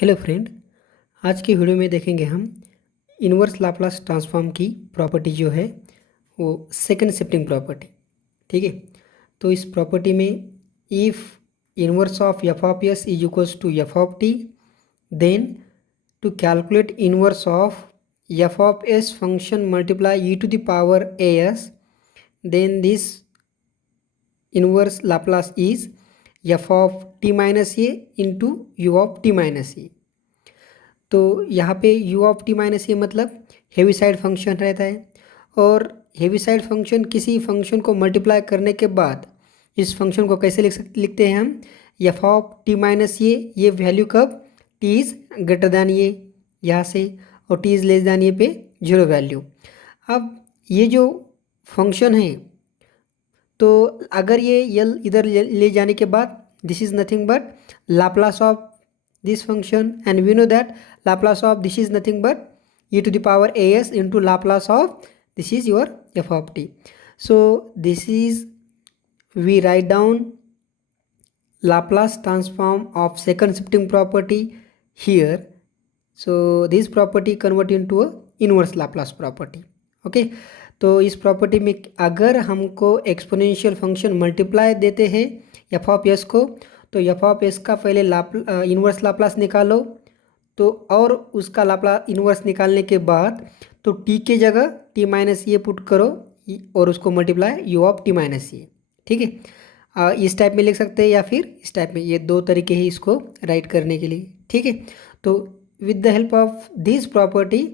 Hello friend. आज की video में देखेंगे हम इनवर्स लाप्लास ट्रांसफॉर्म की प्रॉपर्टी जो है वो सेकंड शिफ्टिंग प्रॉपर्टी। ठीक है, तो इस प्रॉपर्टी में if inverse of F of S is equals to F of T, then to calculate inverse of F of S function multiply E to the power A S, then this inverse Laplace is F of T minus A into you of T minus A. तो यहाँ पे u of T minus A मतलब Heaviside function रहता है, और Heaviside function किसी function को multiply करने के बाद इस फंक्शन को कैसे लिखते हैं हम, एफ ऑफ टी माइनस ये वैल्यू कब, टी इज़ ग्रेटर दैन ये यहाँ से, और टी इज़ लेस दैन ये पे जीरो वैल्यू। अब ये जो फंक्शन है, तो अगर ये यल इधर ले जाने के बाद this is nothing but Laplace of this function, and we know that Laplace of this is nothing but e to the power as into Laplace of this is your f of t. So this is, we write down Laplace transform of second shifting property here. So this property convert into a inverse Laplace property. Okay, तो इस property में अगर हमको exponential function multiply देते हैं F of S को, तो f of s का पहले इन्वर्स लाप्लास निकालो, तो और उसका लाप्लास इन्वर्स निकालने के बाद तो टी के जगह टी माइनस ये पुट करो और उसको multiply u of T minus ये। ठीक है, इस टाइप में लिख सकते हैं या फिर इस टाइप में, ये दो तरीके हैं इसको राइट करने के लिए। ठीक है, तो with the help of this property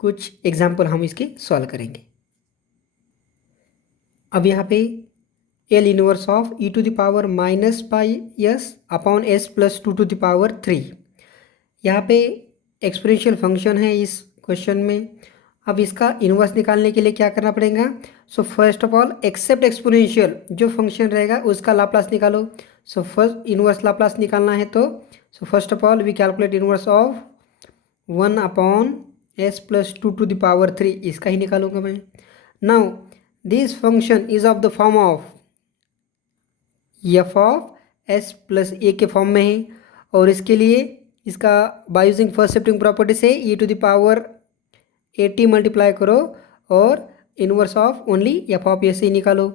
कुछ एग्जाम्पल हम इसके सॉल्व करेंगे। अब यहाँ पे L inverse of e to the power minus pi S upon S plus two to the power 3, यहाँ पे एक्सपोनेंशियल फंक्शन है इस क्वेश्चन में। अब इसका इन्वर्स निकालने के लिए क्या करना पड़ेगा, सो first of all except exponential जो फंक्शन रहेगा उसका लाप्लास निकालो। सो फर्स्ट इन्वर्स लाप्लास निकालना है, तो so first of all we calculate inverse of 1 upon S plus two to the power 3, इसका ही निकालूंगा मैं। Now this function is of the form of F of S plus A के form में है, और इसके लिए इसका by using first shifting property से E to the power 80 multiply करो और inverse of only F of S से निकालो।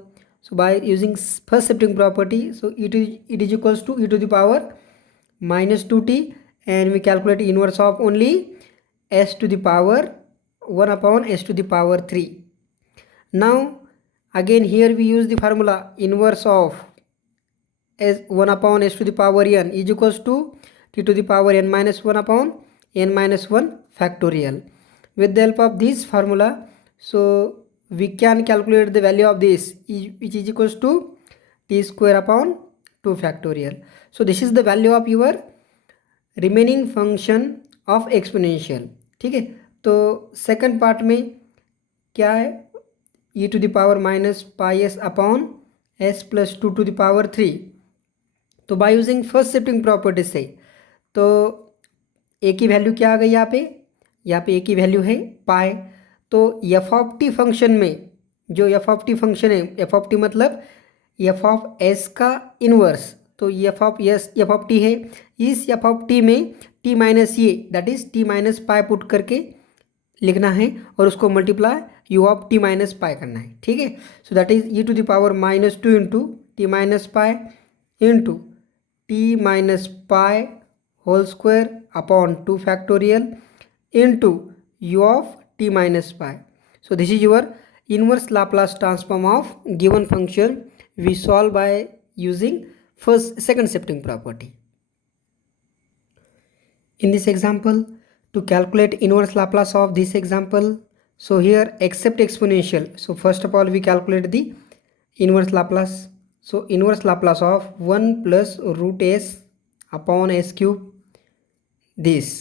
So bye using first shifting property, so it is equals to e to the power minus 2t, and we calculate inverse of only s to the power 1 upon s to the power 3. Now again here we use the formula inverse of s 1 upon s to the power n is equals to t to the power n minus 1 upon n minus 1 factorial. With the help of this formula, so we can calculate the value of this which is equals to t square upon 2 factorial. So this is the value of your remaining function of exponential. ठीक है, तो second part में क्या है, E to the power minus pi S upon S plus two to the power 3। तो by using first shifting property से तो ए की वैल्यू क्या आ गई यहाँ पे ए की वैल्यू है पाई। तो एफ ऑफ टी फंक्शन में जो एफ ऑफ टी फंक्शन है, एफ ऑफ टी मतलब एफ ऑफ एस का इनवर्स, तो f of s f of t है, इस एफ ऑफ टी में टी माइनस ये that is t minus pi put करके लिखना है और उसको multiply u of T minus pi करना है। ठीक है, so that is e to the power minus 2 into T minus pi into T minus pi whole square upon 2 factorial into you of T minus pi. So this is your inverse Laplace transform of given function we solve by using second shifting property. In this example, to calculate inverse Laplace of this example, so here accept exponential. So first of all we calculate the inverse Laplace. So inverse Laplace of 1 plus root s upon s cube, this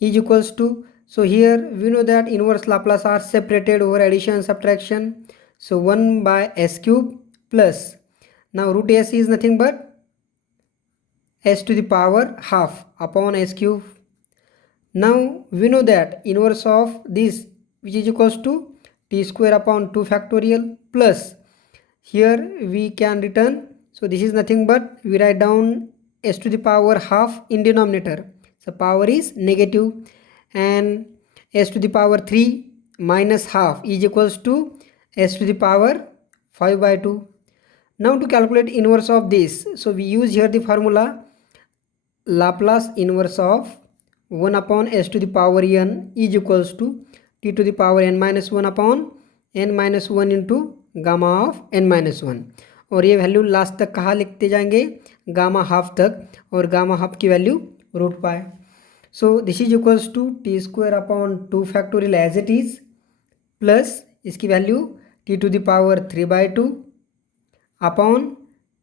is equals to, so here we know that inverse Laplace are separated over addition subtraction. So 1 by s cube plus, now root s is nothing but s to the power half upon s cube. Now we know that inverse of this which is equals to t square upon 2 factorial plus, here we can return, so this is nothing but we write down s to the power half in denominator, so power is negative, and s to the power 3 minus half is equals to s to the power 5 by 2. Now to calculate inverse of this, so we use here the formula Laplace inverse of 1 upon s to the power n is equals to t to the power n minus 1 upon n minus 1 into gamma of n minus 1, और ये value last तक कहाँ लिखते जाएंगे, gamma half तक, और gamma half की value root pi. So this is equals to T square upon 2 factorial as it is plus इसकी value T to the power 3 by 2 upon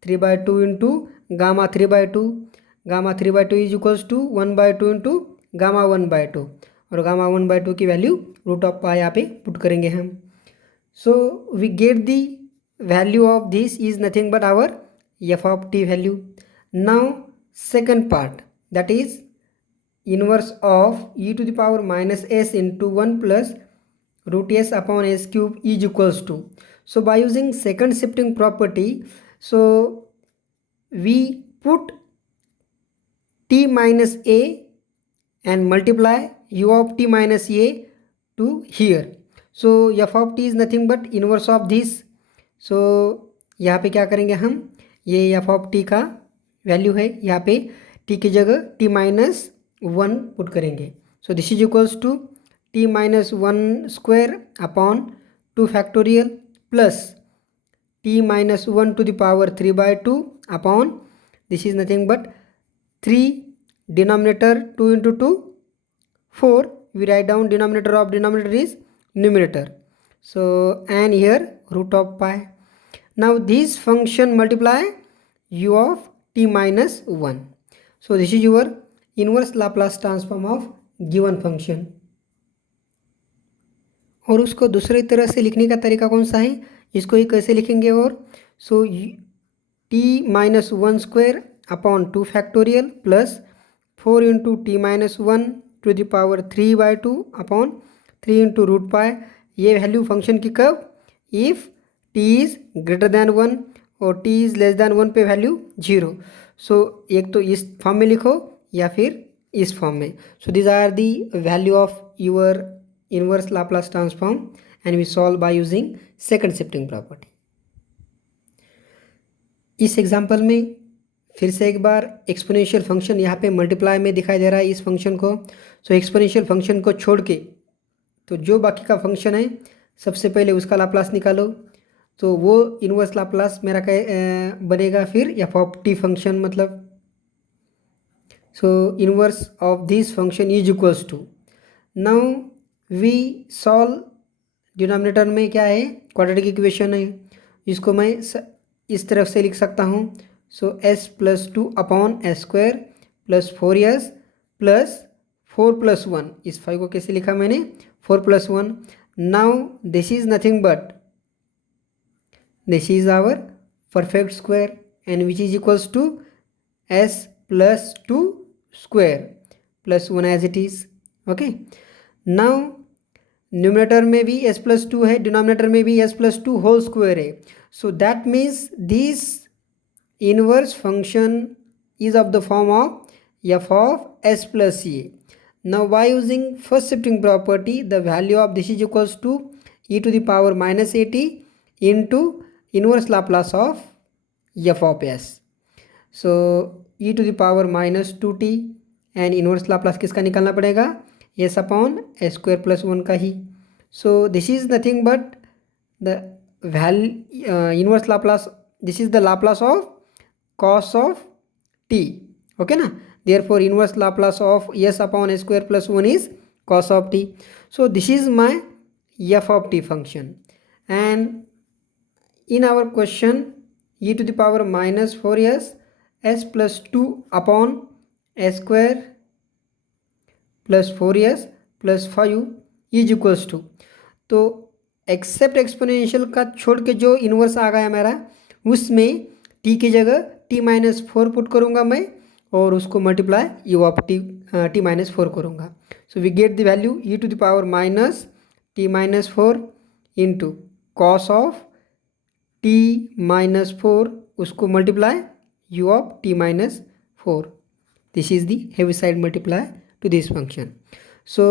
3 by 2 into gamma 3 by 2. Gamma 3 by 2 is equals to 1 by 2 into gamma 1 by 2, और gamma 1 by 2 की value root of पाई यहाँ पे put करेंगे हम. So we get the value of this is nothing but our f of t value. Now second part, that is inverse of e to the power minus s into 1 plus root s upon s cube is equals to. So by using second shifting property, so we put t minus a and multiply u of t minus a to here. So f of t is nothing but inverse of this. So यहाँ पे क्या करेंगे हम, ये f of t का value है, यहाँ पे t की जगह t minus 1 पुट करेंगे. So this is equals to t minus 1 square upon 2 factorial plus t minus 1 to the power 3 by 2 upon, this is nothing but 3 denominator 2 into 2 4, we write down denominator of denominator is numerator. So and here root of pi. Now this function multiply u of t minus 1. So this is your inverse Laplace transform of given function. और उसको दूसरी तरह से लिखने का तरीका कौन सा है, इसको ही कैसे लिखेंगे, और so T minus 1 square upon 2 factorial plus 4 into T minus 1 to the power 3 by 2 upon 3 into root pi. ये वैल्यू फंक्शन की कब, if T is greater than 1 और टी इज़ लेस दैन 1 पे वैल्यू 0. सो एक तो इस फॉर्म में लिखो या फिर इस फॉर्म में. So this are the value of your inverse Laplace transform and we solve by using second shifting property. इस एग्जांपल में फिर से एक बार एक्सपोनेंशियल फंक्शन यहाँ पे मल्टीप्लाई में दिखाई दे रहा है इस फंक्शन को. सो एक्सपोनेंशियल फंक्शन को छोड़ के तो जो बाकी का फंक्शन है सबसे पहले उसका लाप्लास निकालो, तो वो इनवर्स लाप्लास मेरा बनेगा फिर एफ ऑफ टी फंक्शन, मतलब so inverse of this function is equals to, now we solve denominator में क्या है, क्वाड्रेटिक इक्वेशन है, इसको मैं इस तरफ से लिख सकता हूँ. सो s plus 2 upon S square plus 4s plus 4 plus 1, इस 5 को कैसे लिखा मैंने, 4 plus 1. Now this is nothing but this is our perfect square and which is equals to s plus 2 square plus 1 as it is. Okay, now numerator में भी s plus 2 है, denominator में भी s प्लस 2 होल स्क्वायर है. So that means this inverse function is of the form of f of s plus a. Now by using first shifting property the value of this is equals to e to the power minus A T into inverse Laplace of f of s. So e to the power minus 2t and inverse Laplace किसका निकालना पड़ेगा, S upon S square plus 1 का ही. So this is nothing but the value inverse Laplace, this is the Laplace of cos of T. Okay ना, therefore inverse Laplace of S upon S square plus 1 is cos of T. So this is my F of T function and in our question e to the power minus 4s s plus 2 upon S square plus 4s plus 5 is equals to, तो except exponential का छोड़ के जो inverse आ गया मेरा, उसमें t की जगह t माइनस 4 पुट करूँगा मैं और उसको multiply u of t minus 4 करूँगा. So we get the value e to the power minus t minus 4 into cos of t minus 4, उसको multiply u of t minus 4 This is the Heaviside multiplier to this function. So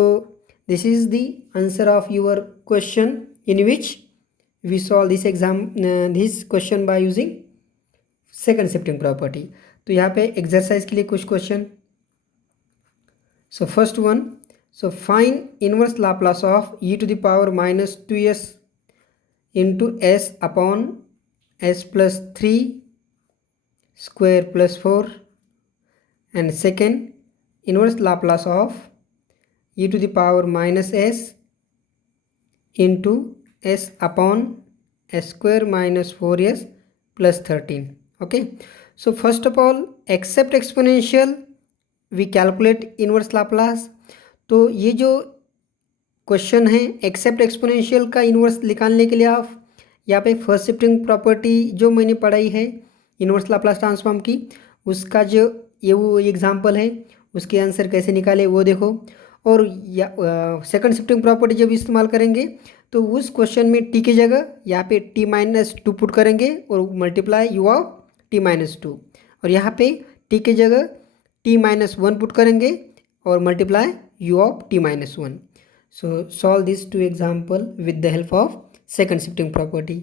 this is the answer of your question, in which we solve this question by using second shifting property. तो यहाँ पे exercise के लिए कुछ question. So first one, so find inverse Laplace of e to the power -2s into s upon s plus 3 square plus 4, and second inverse Laplace of e to the power -s into s upon s square minus 4s plus 13। okay, so first of all except exponential we calculate inverse Laplace. तो ये जो question है accept exponential का inverse निकालने के लिए आप यहाँ पे फर्स्ट शिफ्टिंग प्रॉपर्टी जो मैंने पढ़ाई है इनवर्स लाप्लास ट्रांसफॉर्म की, उसका जो ये वो एग्जांपल है उसके आंसर कैसे निकाले वो देखो। और सेकंड शिफ्टिंग प्रॉपर्टी जब इस्तेमाल करेंगे तो उस क्वेश्चन में टी की जगह यहाँ पे t-2 पुट करेंगे और मल्टीप्लाई u ऑफ t-2, और यहाँ पे टी की जगह t-1 पुट करेंगे और multiply u of t-1। So solve this two example with the help of second shifting property.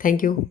Thank you.